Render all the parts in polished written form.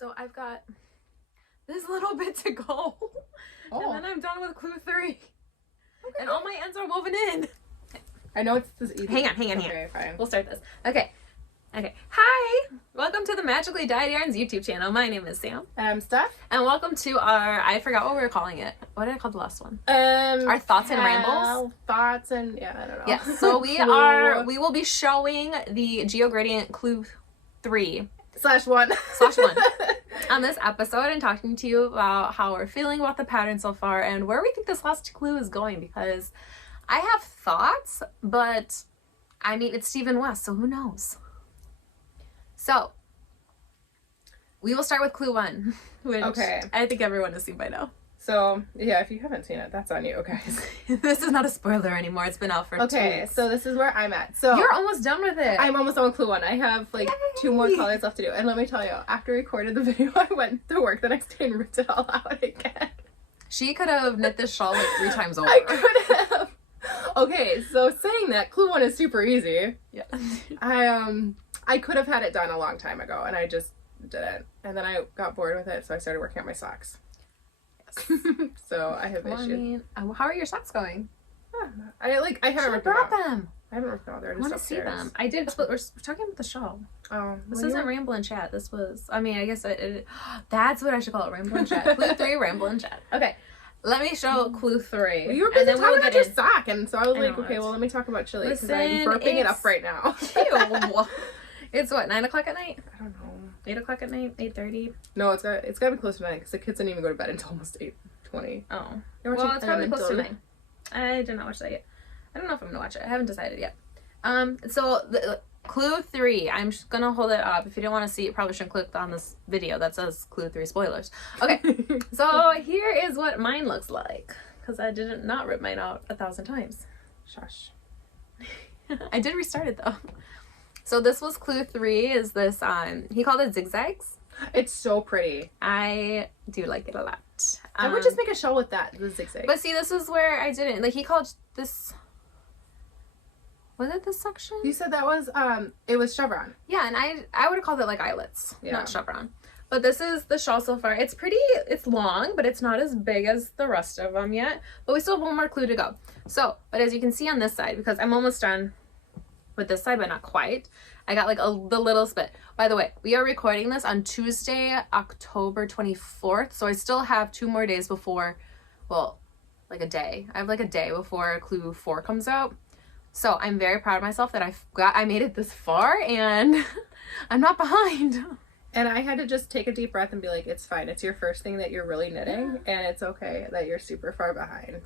So I've got this little bit to go. And then I'm done with clue 3. Okay. And all my ends are woven in. I know it's this easy. Hang on. Okay, fine. We'll start this. Okay. Hi! Welcome to the Magically Dyed Yarns YouTube channel. My name is Sam. Steph. And welcome to our, I forgot what we were calling it. What did I call the last one? Our Thoughts and Rambles? Thoughts and, I don't know. Yes, so we will be showing the Geogradient clue 3. /1. On this episode and talking to you about how we're feeling about the pattern so far and where we think this last clue is going, because I have thoughts, but I mean, it's Stephen West, so who knows? So, we will start with clue 1, which I think everyone has seen by now. So, yeah, if you haven't seen it, that's on you, guys. This is not a spoiler anymore. It's been out for 2 weeks. So this is where I'm at. So you're almost done with it. I'm almost done with clue 1. I have like 2 more colors left to do. And let me tell you, after I recorded the video, I went to work the next day and ripped it all out again. She could have knit this shawl like 3 times over. I could have. Okay, so saying that, clue 1 is super easy. Yeah. I could have had it done a long time ago, and I just didn't. And then I got bored with it, so I started working on my socks. So I have issues. I mean, how are your socks going? I haven't ripped them out. I haven't ripped them out. They're just upstairs. I want to see them. I did. But we're talking about the shawl. Oh, this isn't Ramble and Chat. This was. I mean, I guess that's what I should call it. Ramble and Chat. Clue 3, Ramble and Chat. Okay. Let me show clue 3. Well, you were busy talking about your sock, and so I was like, okay, well, let me talk about chili, because I'm burping it up right now. Ew. It's what, 9 o'clock at night? I don't know. 8 o'clock at night? 8:30? No, it's got to be close to 9, because the kids didn't even go to bed until almost 8:20. Oh. Well, it's probably close to 9. I did not watch that yet. I don't know if I'm going to watch it. I haven't decided yet. So, clue 3. I'm just going to hold it up. If you don't want to see it, probably shouldn't click on this video that says clue 3 spoilers. Okay. So, here is what mine looks like, because I did not rip mine out 1,000 times. Shush. I did restart it, though. So this was clue 3, is this, he called it zigzags. It's so pretty. I do like it a lot. I would just make a shawl with that, the zigzag. But see, this is where I didn't, like, he called this, was it this section? You said that was, it was chevron. Yeah, and I would have called it, like, eyelets, not chevron. But this is the shawl so far. It's pretty, it's long, but it's not as big as the rest of them yet. But we still have one more clue to go. So, but as you can see on this side, because I'm almost done with this side, but not quite. I got like the little spit. By the way, we are recording this on Tuesday, October 24th. So I still have 2 more days before, well, like a day. I have like a day before clue 4 comes out. So I'm very proud of myself that I made it this far, and I'm not behind. And I had to just take a deep breath and be like, it's fine. It's your first thing that you're really knitting, and it's okay that you're super far behind.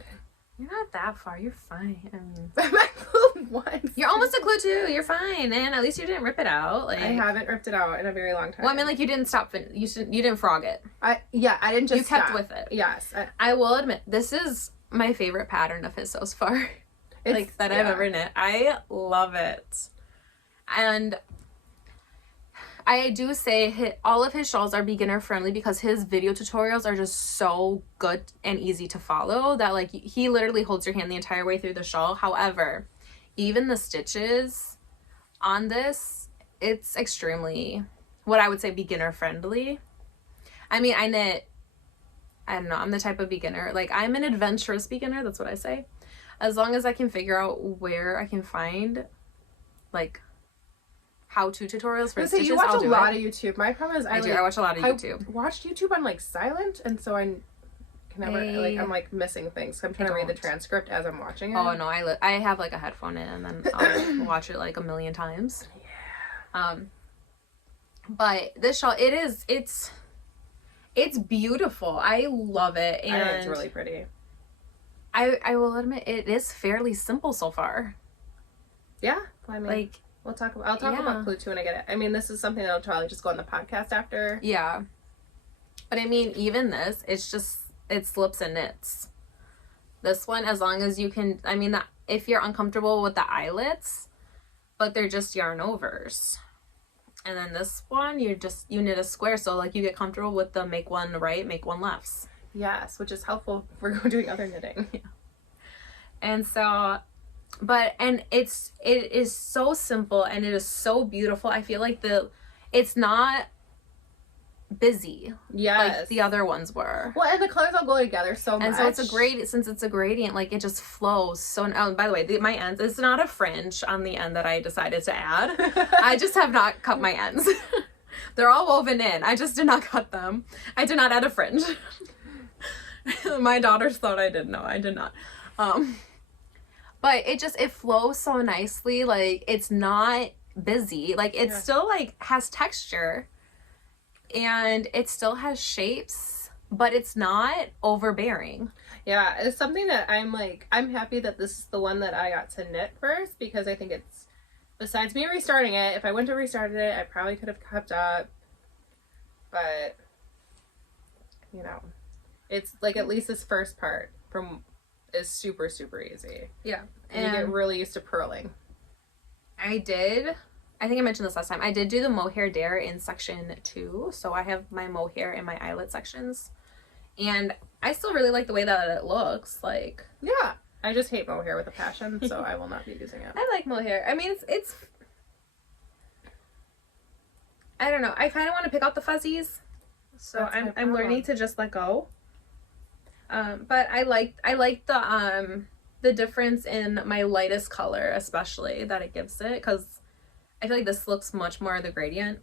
You're not that far. You're fine. I mean, I'm at clue 1. You're almost at clue 2. You're fine, and at least you didn't rip it out. Like, I haven't ripped it out in a very long time. Well, I mean, like, you didn't stop. You didn't frog it. I didn't just. You kept with it. Yes. I will admit, this is my favorite pattern of his so far. Like that I've ever knit. I love it, and I do say all of his shawls are beginner friendly, because his video tutorials are just so good and easy to follow that, like, he literally holds your hand the entire way through the shawl. However, even the stitches on this, it's extremely, what I would say, beginner friendly. I mean, I don't know, I'm the type of beginner, like, I'm an adventurous beginner, that's what I say. As long as I can figure out where I can find, like, how-to tutorials for stitches, you watch I'll do a lot of YouTube. My problem is I watch a lot of YouTube. I watched YouTube on like silent, and so I can never I'm like missing things. I'm trying to read the transcript as I'm watching it. Oh no, I have like a headphone in, and then I'll watch it like a million times. Yeah. But this shawl, it's beautiful. I love it, and I think it's really pretty. I will admit, it is fairly simple so far. Yeah, I mean, like, I'll talk about clue 2 when I get it. I mean, this is something that'll probably just go on the podcast after. Yeah. But I mean, even this, it slips and knits. This one, as long as you can, I mean, if you're uncomfortable with the eyelets, but they're just yarn overs. And then this one, you knit a square, so like you get comfortable with the make one right, make one lefts. Yes, which is helpful if we're doing other knitting. Yeah. And so, it is so simple, and it is so beautiful. I feel like it's not busy. Yes. Like the other ones were. Well, and the colors all go together so much. And so since it's a gradient, like it just flows. So, oh, by the way, my ends, it's not a fringe on the end that I decided to add. I just have not cut my ends. They're all woven in. I just did not cut them. I did not add a fringe. My daughters thought I did. No, I did not. But it flows so nicely. Like, it's not busy. Like, it still, like, has texture. And it still has shapes, but it's not overbearing. Yeah, it's something that I'm happy that this is the one that I got to knit first, because I think it's, besides me restarting it, if I wouldn't have restarted it, I probably could have kept up. But, you know, it's like at least this first part is super, super easy. Yeah. And you get really used to purling. I think I mentioned this last time. I did do the mohair dare in section 2. So I have my mohair in my eyelet sections. And I still really like the way that it looks. Like, yeah. I just hate mohair with a passion, so I will not be using it. I like mohair. I mean, it's I don't know. I kind of want to pick out the fuzzies. So I'm learning to just let go. But I like the difference in my lightest color, especially, that it gives it, because I feel like this looks much more the gradient.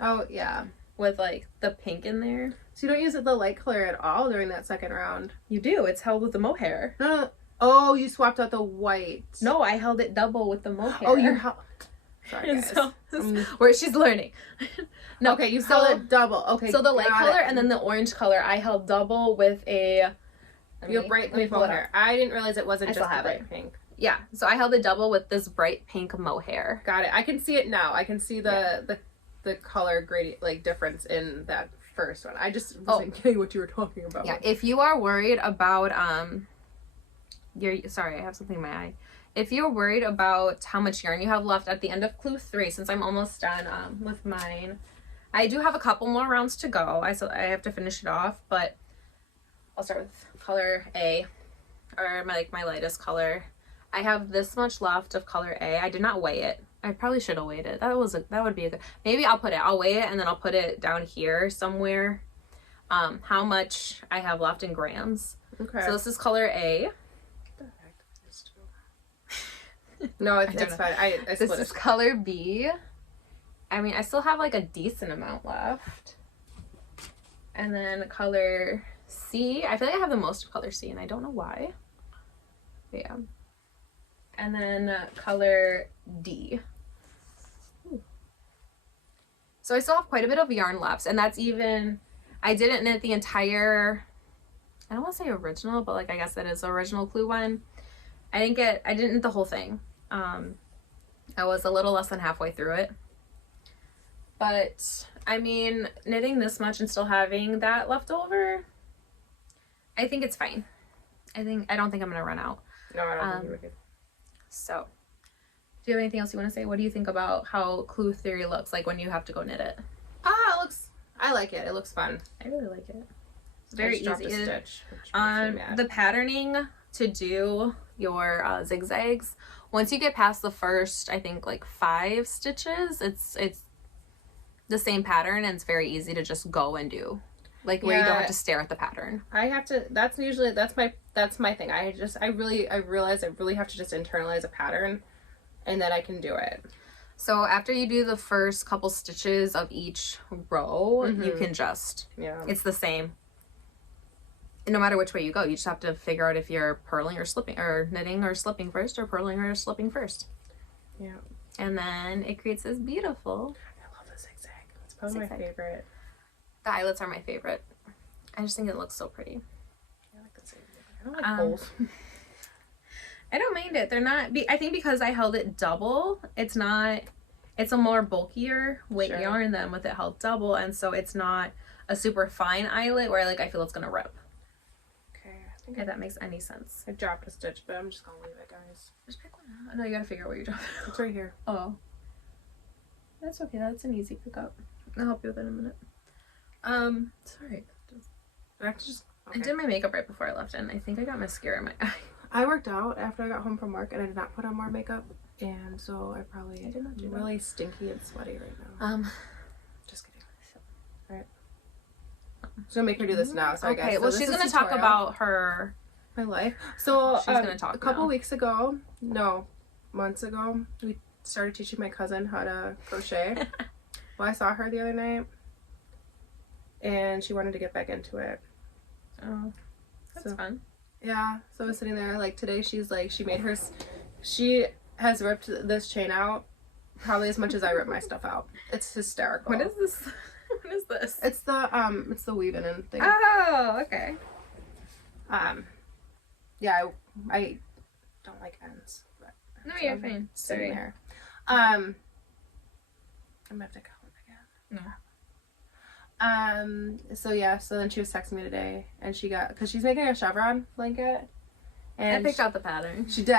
Oh, yeah. With, like, the pink in there. So you don't use the light color at all during that second round? You do. It's held with the mohair. Oh, you swapped out the white. No, I held it double with the mohair. Oh, you held... Sorry, guys. So, where she's learning. No, okay, you held it double. Okay, so the light color and then the orange color, I held double with a... Your bright pink mohair. I didn't realize it wasn't just the bright pink. Yeah, so I held it double with this bright pink mohair. Got it. I can see it now. I can see the color gradient, like, difference in that first one. I just wasn't getting what you were talking about. Yeah, if you are worried about sorry, I have something in my eye. If you're worried about how much yarn you have left at the end of clue 3, since I'm almost done with mine, I do have a couple more rounds to go. I have to finish it off, but I'll start with color A, or my lightest color. I have this much left of color A. I did not weigh it. I probably should have weighed it. That would be a good. Maybe I'll weigh it and then I'll put it down here somewhere. How much I have left in grams. Okay. So this is color A. No, it's fine. I split this is color B. I mean, I still have like a decent amount left. And then color C. I feel like I have the most of color C, and I don't know why. But yeah. And then color D. Ooh. So I still have quite a bit of yarn left, and that's even... I didn't knit the entire... I don't want to say original, but like I guess that is the original clue one. I didn't knit the whole thing. I was a little less than halfway through it. But, I mean, knitting this much and still having that left over, I think it's fine. I don't think I'm going to run out. No, I don't think you're good. So, do you have anything else you want to say? What do you think about how clue theory looks like when you have to go knit it? I like it. It looks fun. I really like it. It's very easy. Stitch, the patterning to do your zigzags, once you get past the first, I think, like 5 stitches, it's the same pattern, and it's very easy to just go and do, like, where you don't have to stare at the pattern. I have to. That's my thing. I realize I really have to just internalize a pattern, and then I can do it. So after you do the first couple stitches of each row, you can just it's the same. And no matter which way you go, you just have to figure out if you're purling or slipping, or knitting or slipping first, or purling or slipping first. Yeah. And then it creates this beautiful... I love the zigzag. It's probably my favorite. The eyelets are my favorite. I just think it looks so pretty. I like the zigzag. I don't like holes. I don't mind it. They're not... I think because I held it double, it's a more bulkier weight yarn than with it held double, and so it's not a super fine eyelet where I feel it's going to rip. If that makes any sense. I dropped a stitch, but I'm just gonna leave it, guys. Just pick one out. No, you gotta figure out where you dropped it. It's right here. Oh. That's okay. That's an easy pickup. I'll help you with it in a minute. Sorry. I did my makeup right before I left, and I think I got mascara in my eye. I worked out after I got home from work, and I did not put on more makeup, and so I probably did not do really stinky and sweaty right now. Just kidding. Alright. Just gonna make her do this now. So okay, I guess. well, so she's this gonna is talk tutorial. about her. My life. So She's gonna talk a couple now. weeks ago, no, months ago, we started teaching my cousin how to crochet. Well, I saw her the other night, and she wanted to get back into it. Oh, that's fun. Yeah, so I was sitting there, like, today she's like, she has ripped this chain out probably as much as I rip my stuff out. It's hysterical. What is this? What is this? It's the weaving in thing. Oh, okay. Yeah, I don't like ends, but No, you're fine. sitting Sorry. there. I'm gonna have to count again. No. So yeah, so then she was texting me today, and because she's making a chevron blanket, and I picked out the pattern. she did.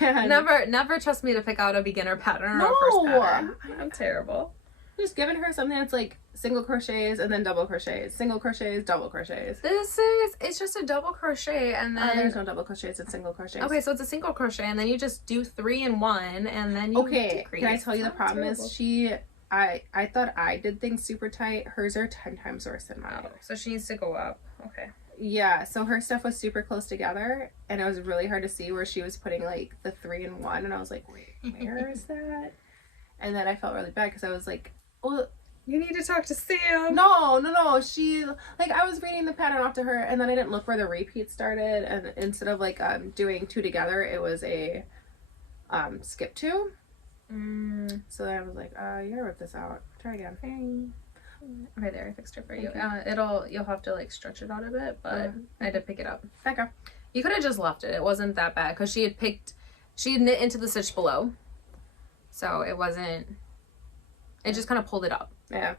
And Never trust me to pick out a beginner pattern or a first pattern. I'm terrible. just giving her something that's like single crochets and then double crochets, single crochets, double crochets. It's just a double crochet and then There's no double crochets, it's single crochets. okay, so it's a single crochet and then you just do 3 in 1 and then you decrease. Can I tell you the It's not problem terrible. is I thought I did things super tight. Hers are 10 times worse than mine. Oh, so she needs to go up. Okay. Yeah, so her stuff was super close together, and it was really hard to see where she was putting like the 3 in 1, and I was like, wait, where is that? And then I felt really bad because I was like, well, You need to talk to Sam. no, she, like, I was reading the pattern off to her, and then I didn't look where the repeat started, and instead of like doing 2 together, it was a skip 2. So then I was like, you gotta rip this out. Try again. Right there, I fixed it for you. Thank You'll have to like stretch it out a bit, but Okay. I did pick it up. Okay. You could have just left it. It wasn't that bad because she had knit into the stitch below, so it wasn't. It just kind of pulled it up. Yeah.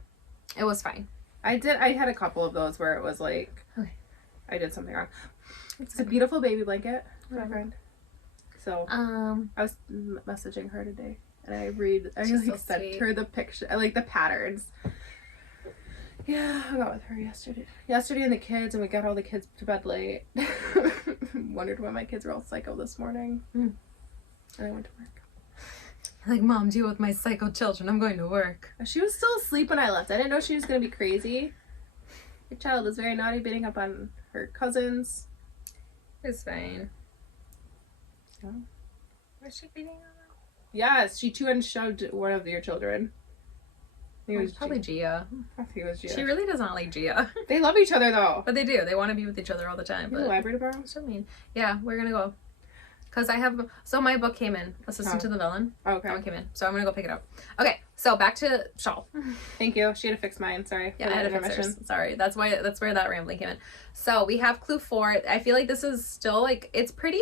It was fine. I had a couple of those where it was like, Okay. I did something wrong. It's a beautiful baby blanket, my friend. So I was messaging her today, and I She's so sent sweet. her the picture, like the patterns. Yeah, I got with her yesterday and the kids, and we got all the kids to bed late. Wondered why my kids were all psycho this morning. And I went to work. Like, Mom, deal with my psycho children. I'm going to work. She was still asleep when I left. I didn't know she was gonna be crazy. Your child is very naughty, beating up on her cousins. It's fine. Oh. Was she beating on her? Yes, she chewed and shoved one of your children. I think it was Probably Gia. I think it was Gia. She really does not like Gia. They love each other though. But they do. They want to be with each other all the time. You But library tomorrow? so mean. Yeah, we're gonna go. Cause I have my book came in. Assistant to the Villain. Oh, okay. That one came in. So I'm gonna go pick it up. Okay, so back to shawl. Thank you. She had to fix mine. Sorry. Yeah, for I had the to fix intermission. hers. Sorry. That's where that rambling came in. So we have clue 4. I feel like this is still like it's pretty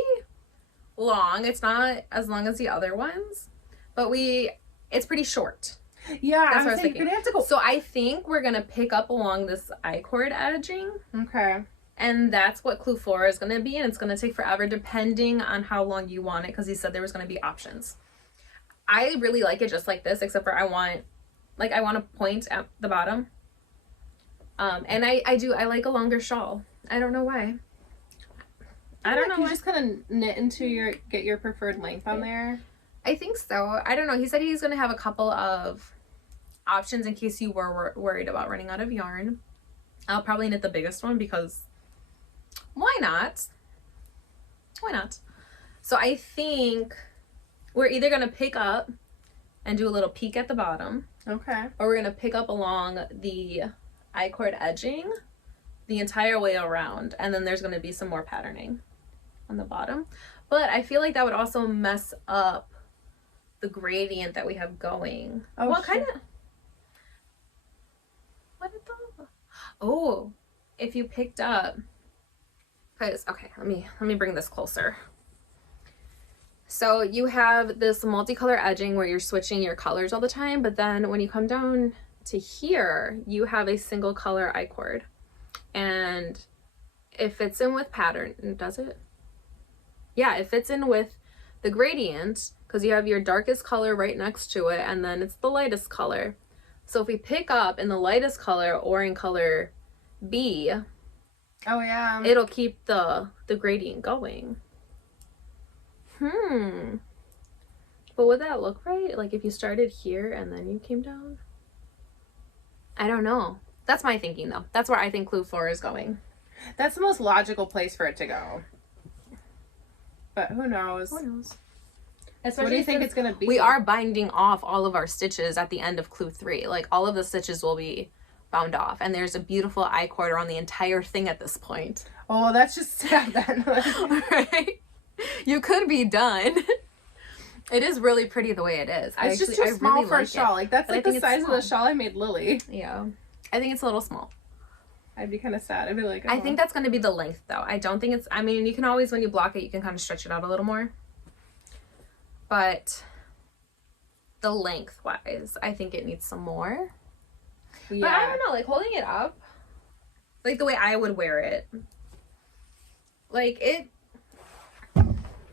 long. It's not as long as the other ones, but it's pretty short. Yeah, That's I what I was was saying, thinking. you're gonna have to go. So I think we're gonna pick up along this I-cord edging. Okay. And that's what clue 4 is going to be, and it's going to take forever depending on how long you want it, because he said there was going to be options. I really like it just like this, except for I want a point at the bottom. And I like a longer shawl. I don't know why. I don't know You why. just kind of knit into get your preferred length on there. I think so. I don't know. He said he's going to have a couple of options in case you were worried about running out of yarn. I'll probably knit the biggest one because why not? Why not? So I think we're either going to pick up and do a little peek at the bottom, Okay. or we're going to pick up along the I-cord edging the entire way around, and then there's going to be some more patterning on the bottom. But I feel like that would also mess up the gradient that we have going. Oh, well, sure. kind of. What did the? Oh, if you picked up. Because okay, let me bring this closer. So you have this multicolor edging where you're switching your colors all the time, but then when you come down to here, you have a single color I-cord. And it fits in with pattern, does it? Yeah, it fits in with the gradient because you have your darkest color right next to it, and then it's the lightest color. So if we pick up in the lightest color or in color B, Oh yeah. it'll keep the gradient going. But would that look right? Like if you started here and then you came down? I don't know. That's my thinking, though. That's where I think clue 4 is going. That's the most logical place for it to go. But who knows? Who knows? What do you think it's going to be? We are binding off all of our stitches at the end of clue 3. Like, all of the stitches will be bound off. And there's a beautiful I-cord on the entire thing at this point. Oh, well, that's just sad then. Right? You could be done. It is really pretty the way it is. It's just too small really for a shawl. Like, that's like the size of the shawl I made Lily. Yeah. I think it's a little small. I'd be kind of sad. I'd be like, I think that's going to be the length, though. I don't think it's... I mean, you can always, when you block it, you can kind of stretch it out a little more. But the length-wise, I think it needs some more. Yeah. But I don't know, like, holding it up, like, the way I would wear it, like, it...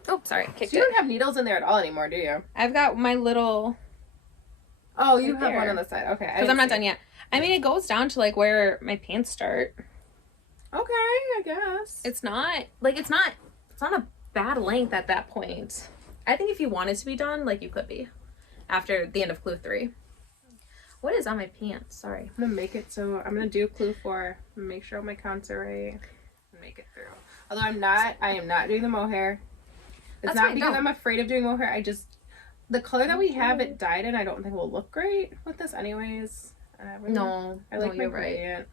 Oh, sorry. So you don't have needles in there at all anymore, do you? I've got my little... Oh, you have one on the side. Okay. Because I'm not done yet. I mean, it goes down to, like, where my pants start. Okay, I guess. It's not, like, it's not a bad length at that point. I think if you wanted to be done, like, you could be. After the end of clue 3. What is on my pants? Sorry. I'm going to make it so, I'm going to do clue 4. Make sure all my counts are right. And make it through. Although I am not doing the mohair. It's not because I'm afraid of doing mohair. The color that we have it dyed in, I don't think will look great with this anyways. No, I like my you're gradient.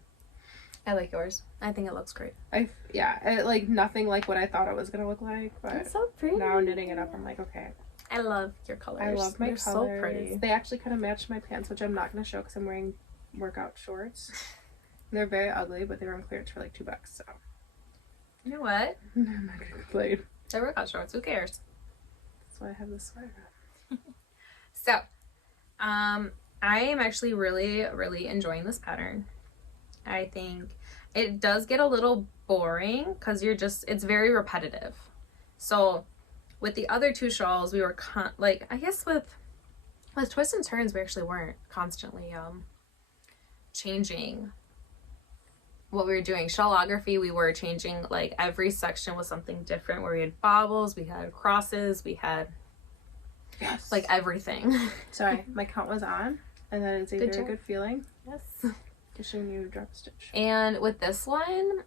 Right. I like yours. I think it looks great. Like nothing like what I thought it was gonna look like. But it's so pretty. Now knitting it up, I'm like, okay. I love your colors. I love my They're colors. So pretty. They actually kind of match my pants, which I'm not gonna show because I'm wearing workout shorts. They're very ugly, but they were on clearance for like $2. So you know what? I'm not gonna complain. They're workout shorts. Who cares? That's why I have this sweater. So, I am actually really, really enjoying this pattern. I think it does get a little boring because it's very repetitive. So, with the other 2 shawls, we were I guess with twists and turns, we actually weren't constantly changing what we were doing. Shawlography, we were changing, like, every section was something different, where we had bobbles, we had crosses, we had like everything. Sorry, my count was on, and that is a very good feeling. Yes. Wishing you drop stitch. And with this one,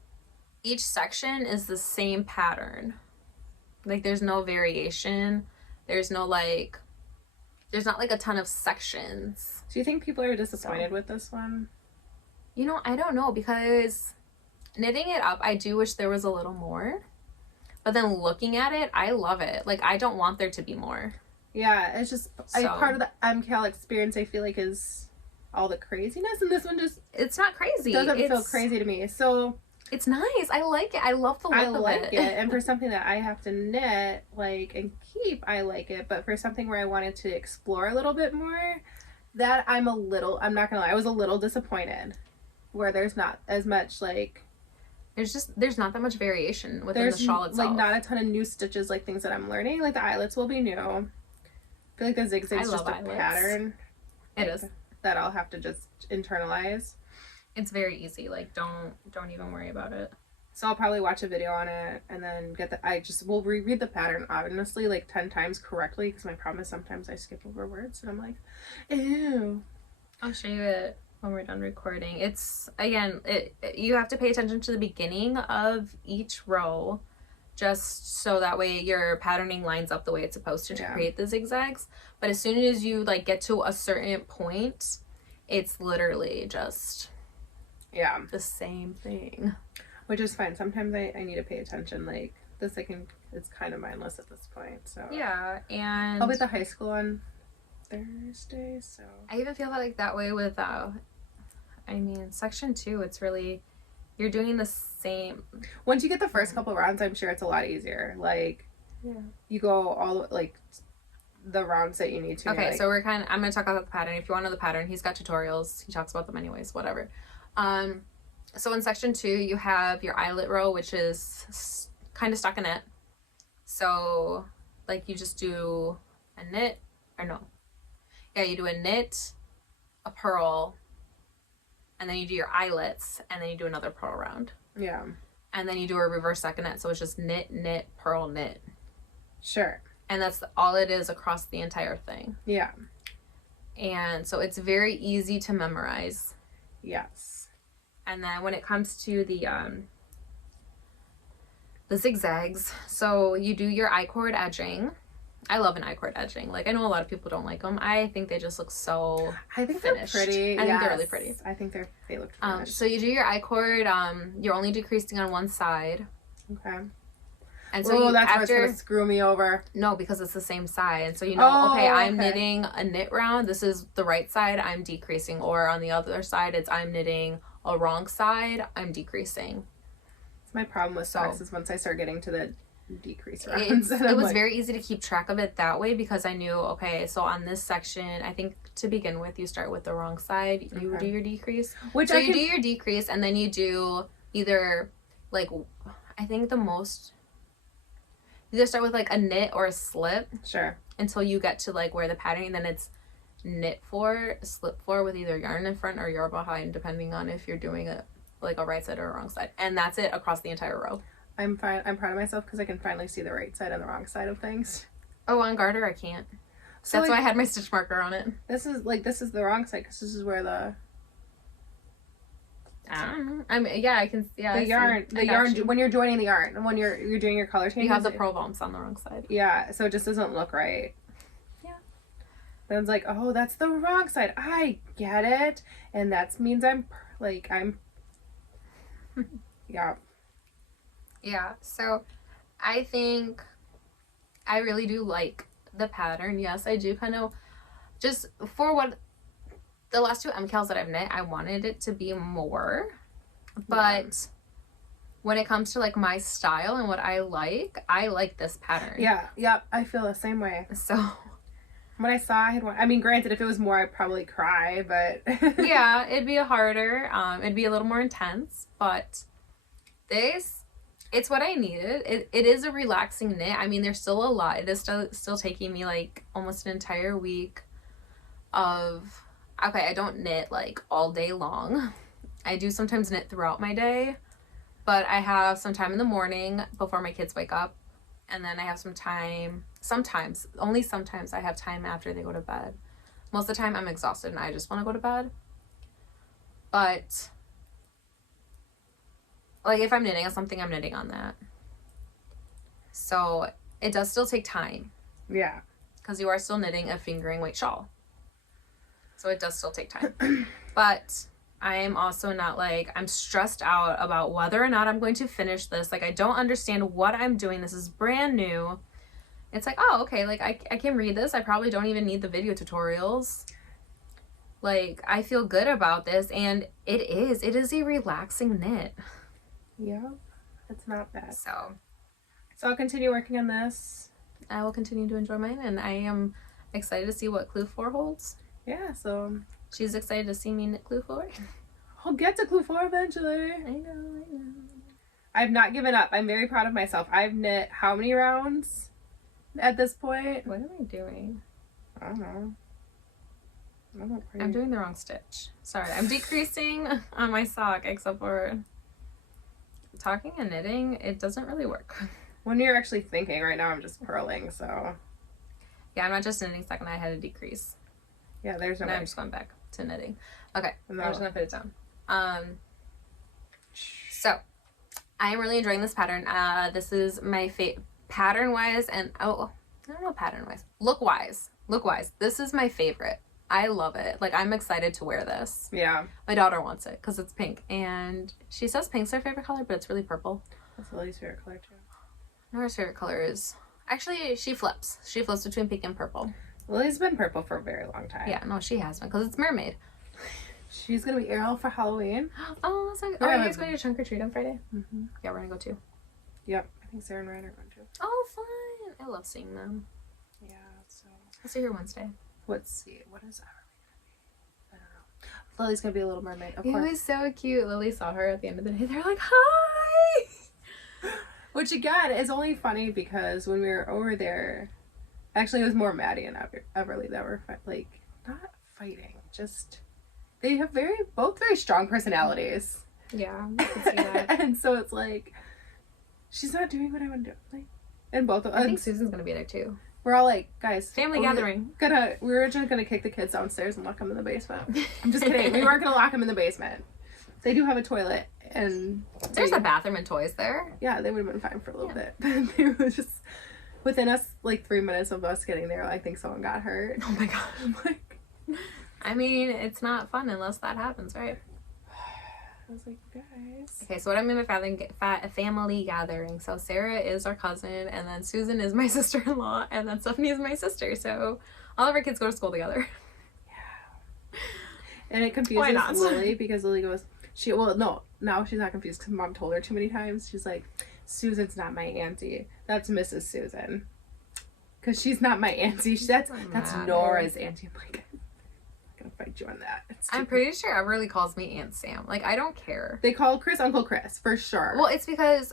each section is the same pattern. Like, there's no variation. There's no, like, there's not like a ton of sections. Do you think people are disappointed with this one? You know, I don't know, because knitting it up, I do wish there was a little more. But then looking at it, I love it. Like, I don't want there to be more. Yeah, it's just part of the MKAL experience, I feel like, is all the craziness, and this one just... It's not crazy. Doesn't feel crazy to me, so... It's nice. I like it. I love the look of it. I like it, and for something that I have to knit, like, and keep, I like it, but for something where I wanted to explore a little bit more, that I'm not gonna lie, I was a little disappointed, where there's not as much, like... There's not that much variation within the shawl itself. Like, not a ton of new stitches, like, things that I'm learning. Like, the eyelets will be new. I feel like the zigzag's just a pattern. It is. That I'll have to just internalize. It's very easy. Like, don't even worry about it. So I'll probably watch a video on it and then will reread the pattern, honestly, like 10 times correctly, because my problem is sometimes I skip over words and I'm like, ew. I'll show you it when we're done recording. It's, again, you have to pay attention to the beginning of each row, just so that way your patterning lines up the way it's supposed to create the zigzags. But as soon as you, like, get to a certain point, it's literally just the same thing. Which is fine. Sometimes I need to pay attention. Like, this it's kind of mindless at this point. So yeah, and I'll be at the high school on Thursday, so I even feel like that way with section 2, it's really, you're doing the same. Once you get the first couple rounds, I'm sure it's a lot easier. Like, you go all, like, the rounds that you need to. Okay, so I'm going to talk about the pattern. If you want to know the pattern, he's got tutorials. He talks about them anyways, whatever. So in section 2, you have your eyelet row, which is kind of stockinette. So, like, you just do a knit, you do a knit, a purl, and then you do your eyelets, and then you do another purl round. Yeah. And then you do a reverse stockinette, so it's just knit, knit, purl, knit. Sure. And that's all it is across the entire thing. Yeah. And so it's very easy to memorize. Yes. And then when it comes to the zigzags, so you do your I-cord edging. I love an I-cord edging. Like, I know a lot of people don't like them. I think they just look so I think finished. they're pretty. I think they're really pretty. I think they look finished. So you do your I-cord. You're only decreasing on one side. Okay. And so that's where it's gonna screw me over. No, because it's the same side. And so you know, okay, I'm knitting a knit round. This is the right side. I'm decreasing. Or on the other side, it's I'm knitting a wrong side. I'm decreasing. It's my problem with socks is once I start getting to the decrease rounds. It was very easy to keep track of it that way because I knew, okay, so on this section, I think to begin with, you start with the wrong side. You do your decrease. You do your decrease, and then you do either, like, I think the most... You either start with like a knit or a slip. Sure. Until you get to like where the pattern, then it's knit 4, slip 4 with either yarn in front or yarn behind, depending on if you're doing it like a right side or a wrong side. And that's it across the entire row. I'm proud of myself because I can finally see the right side and the wrong side of things. Oh, on garter I can't. So that's why I had my stitch marker on it. This is the wrong side because this is where the... I mean, yeah, I can. Yeah, the yarn. When you're joining the yarn, and when you're doing your color changes, you have the Provence on the wrong side. Yeah, so it just doesn't look right. Yeah. Then it's like, oh, that's the wrong side. I get it, and that means I'm. Yeah. Yeah. So, I think I really do like the pattern. Yes, I do kind of just for what. The last 2 MKALs that I've knit, I wanted it to be more, but when it comes to like my style and what I like this pattern. Yeah, yep, I feel the same way. So when I saw I had one, I mean, granted, if it was more, I'd probably cry, but yeah, it'd be harder. It'd be a little more intense, but it's what I needed. It is a relaxing knit. I mean, there's still a lot. It is still taking me like almost an entire week of. Okay, I don't knit like all day long. I do sometimes knit throughout my day, but I have some time in the morning before my kids wake up, and then I have some time, only sometimes I have time after they go to bed. Most of the time I'm exhausted and I just want to go to bed. But like if I'm knitting on something, I'm knitting on that. So it does still take time. Yeah. Because you are still knitting a fingering weight shawl. So it does still take time. But I am also not like, I'm stressed out about whether or not I'm going to finish this. Like, I don't understand what I'm doing. This is brand new. It's like, oh, okay, like, I can read this. I probably don't even need the video tutorials. Like, I feel good about this. And it is a relaxing knit. Yeah, it's not bad. So I'll continue working on this. I will continue to enjoy mine. And I am excited to see what Clue 4 holds. Yeah, so she's excited to see me knit Clue 4. I'll get to Clue 4 eventually. I know. I've not given up. I'm very proud of myself. I've knit how many rounds at this point? What am I doing? I don't know. I'm doing the wrong stitch. Sorry, I'm decreasing on my sock, except for talking and knitting. It doesn't really work. When you're actually thinking, right now I'm just purling, so. Yeah, I'm not just knitting second, I had a decrease. Yeah, there's no way. I'm just going back to knitting. Okay, no. I'm just gonna put it down. So I am really enjoying this pattern. This is my pattern wise, and I don't know pattern wise. Look wise. This is my favorite. I love it. Like, I'm excited to wear this. Yeah. My daughter wants it because it's pink, and she says pink's her favorite color, but it's really purple. That's Lily's favorite color too. Nora's favorite color is actually she flips between pink and purple. Lily's been purple for a very long time. Yeah, no, she has been because it's mermaid. She's gonna be Ariel for Halloween. Oh, so are you guys going to trunk or treat on Friday? Mm-hmm. Yeah, we're gonna go too. Yep, I think Sarah and Ryan are going to. Oh, fun! I love seeing them. Yeah, so I'll see her Wednesday. Let's see. What is our I don't know. Lily's gonna be a Little Mermaid, of It course. was so cute. Lily saw her at the end of the day. They're like, "Hi!" Which again is only funny because when we were over there, actually it was more Maddie and Everly that were not fighting, just they have both very strong personalities. Yeah, I can see that. And so it's like she's not doing what I want to do. Like, and both of us. I think Susan's gonna be there too. We're all like, guys, family gathering. We were just gonna kick the kids downstairs and lock them in the basement. I'm just kidding. We weren't gonna lock them in the basement. They do have a toilet, and there's a bathroom and toys there. Yeah, they would have been fine for a little bit. But they were just within us, like 3 minutes of us getting there, I think someone got hurt. Oh my god. I'm like, I mean, it's not fun unless that happens, right? I was like, guys. Okay, so what I mean by family gathering. So Sarah is our cousin, and then Susan is my sister-in-law, and then Stephanie is my sister. So all of our kids go to school together. Yeah. And it confuses Lily because Lily goes, now she's not confused because Mom told her too many times. She's like, Susan's not my auntie. That's Mrs. Susan. Because she's not my auntie. That's Nora's auntie. I'm like, gonna fight you on that. I'm pretty sure Everly calls me Aunt Sam. Like, I don't care. They call Chris Uncle Chris for sure. Well, it's because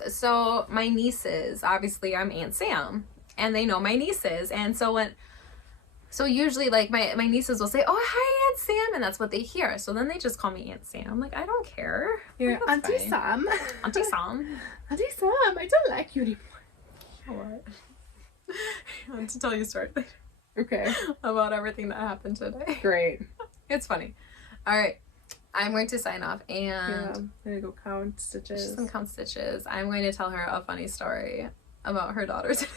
my nieces, obviously I'm Aunt Sam, and they know my nieces, and so usually like my nieces will say, "Oh, hi Aunt Sam," and that's what they hear. So then they just call me Aunt Sam. I'm like, I don't care. You're Auntie Sam. Auntie Sam. Auntie Sam. I don't like you anymore. What? I want to tell you a story later. Okay. About everything that happened today. Great. It's funny. All right. I'm going to sign off and I'm going to go count stitches. Just some count stitches. I'm going to tell her a funny story about her daughter today.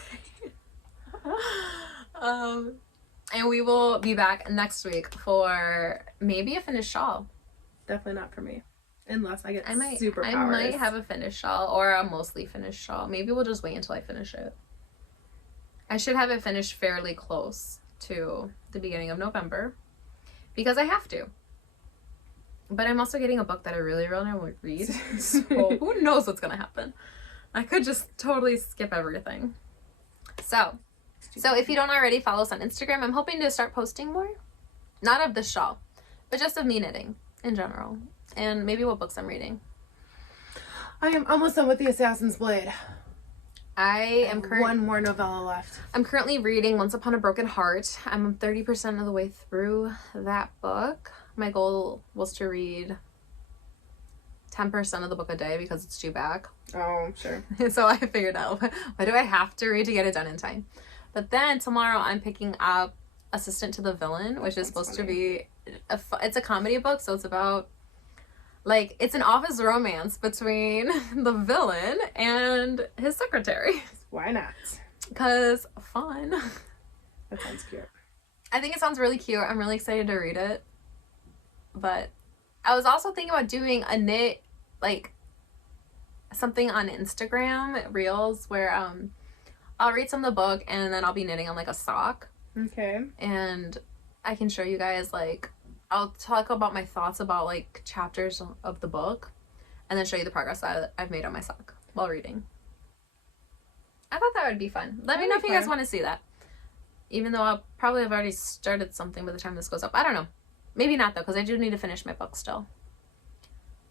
And we will be back next week for maybe a finished shawl. Definitely not for me. Unless I get superpowers. I might have a finished shawl or a mostly finished shawl. Maybe we'll just wait until I finish it. I should have it finished fairly close to the beginning of November because I have to. But I'm also getting a book that I really want to read. So who knows what's going to happen. I could just totally skip everything. So if you don't already follow us on Instagram, I'm hoping to start posting more. Not of the shawl, but just of me knitting in general. And maybe what books I'm reading. I am almost done with The Assassin's Blade. I am one more novella left. I'm currently reading Once Upon a Broken Heart. I'm 30% of the way through that book. My goal was to read 10% of the book a day because it's due back. Oh, sure. So I figured out, what do I have to read to get it done in time? But then tomorrow I'm picking up Assistant to the Villain, which is supposed to be it's a comedy book, so it's about like it's an office romance between the villain and his secretary. Why not? Because fun. That sounds cute. I think it sounds really cute. I'm really excited to read it. But I was also thinking about doing a knit, like something on Instagram Reels where I'll read some of the book and then I'll be knitting on like a sock. Okay. And I can show you guys like I'll talk about my thoughts about like chapters of the book and then show you the progress that I've made on my sock while reading. I thought that would be fun. Let me know if you guys want to see that. Even though I'll probably have already started something by the time this goes up. I don't know. Maybe not though, because I do need to finish my book still.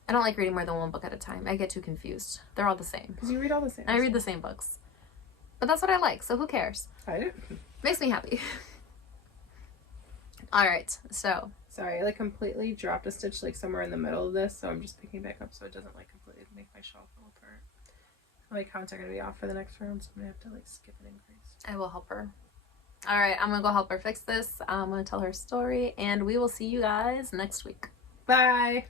I don't like reading more than one book at a time. I get too confused. They're all the same. Because you read all the same. I read the same books. But that's what I like, so who cares? I do. Makes me happy. Alright, so. Sorry, I like completely dropped a stitch like somewhere in the middle of this, so I'm just picking back up so it doesn't like completely make my shawl fall apart. My counts are going to be off for the next round, so I'm going to have to like skip an increase. I will help her. Alright, I'm going to go help her fix this. I'm going to tell her story, and we will see you guys next week. Bye!